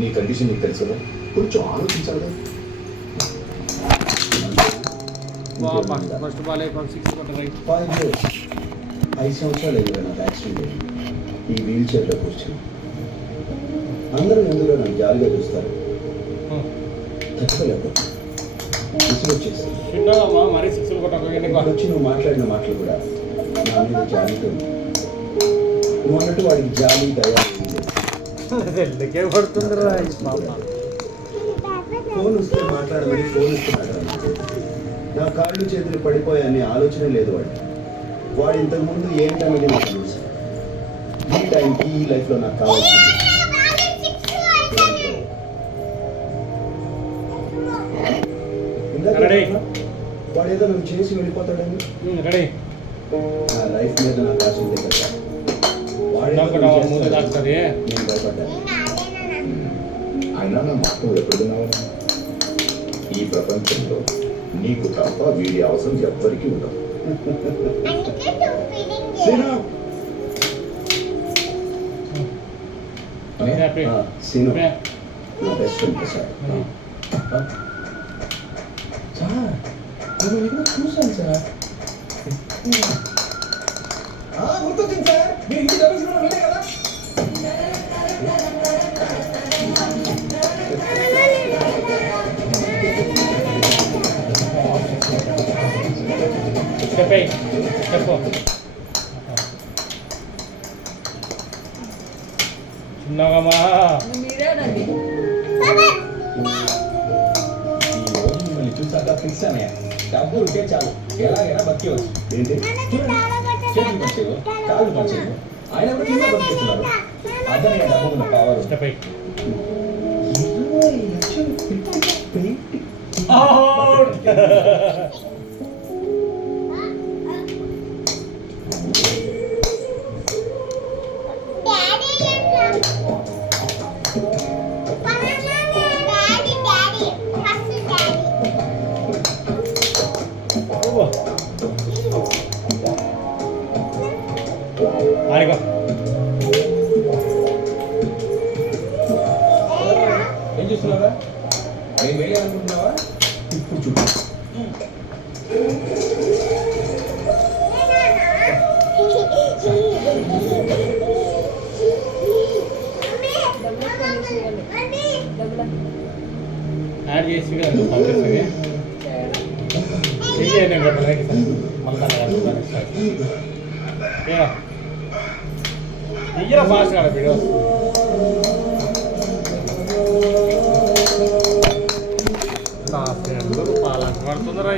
నీ కండిషన్ నీకు తెలుసు కదా, కొంచెం ఆలోచించాలి కదా. First ball 6 కొట్టరాయి. 5 years 5 సంవత్సరాలు అయ్యారు నాకు యాక్సిడెంట్. ఈ వీల్ చైర్లో కూర్చొని అందరూ ఎందులో నన్ను జాలిగా చూస్తారు. తట్టుకోలేకపోతే విసుగొచ్చేసింది. మరి 6 కొట్టకపోయింది. వచ్చి నువ్వు మాట్లాడిన మాటలు కూడా నా మీద జాలితో నువ్వు అన్నట్టు వాడికి జాలి దయ పడుతుందిరా. ఫోన్ వస్తే మాట్లాడమని ఫోన్ ఇస్తున్నాడు. నా కాళ్ళు చేతులు పడిపోయాయని ఆలోచన లేదు వాడు ఇంతకుముందు ఏంటనేది నాకు తెలుసు. ఈ టైంకి ఈ లైఫ్లో నాకు కావాల్సింది వాడు ఏదో నువ్వు చేసి వెళ్ళిపోతాడని నా లైఫ్ మీద నాకు ఆశ ఉంది కదా. నేను భయపడ్డాను. అయినా నా మాట ఎప్పుడు విన్నావు? ఈ ప్రపంచంలో నీకు తప్ప వీడి అవసరం ఎవ్వరికీ ఉండదు. సీను నా బెస్ట్ ఫ్రెండ్ సార్. చూసాను సార్. గుర్తొచ్చింది సార్. మీరు ఇంటి డబ్బులు వెళ్ళే కదా. చెప్పు చిన్నగమ్మా. చూసాక ఫిక్స్ అనే డబ్బు ఉంటే చాలు, ఎలాగైనా బతికేవచ్చు. ఏంటి చేతులు పనిచేయవు, కాళ్ళు పనిచేయవు, ఆయన కూడా కింద బతికేస్తున్నారు. అదే డబ్బు ఉన్న పవర్. 20 ఆడిగో. ఏం చూస్తున్నావా? నేను వేయాలనుకుంటున్నావా? ఇప్పుడు చూడు. యాడ్ చేసి చెయ్యండి మళ్ళీ ఫాస్ట్ కాదు వీడియో. నా ఫ్రెండ్ పాలంట పడుతుందిరా.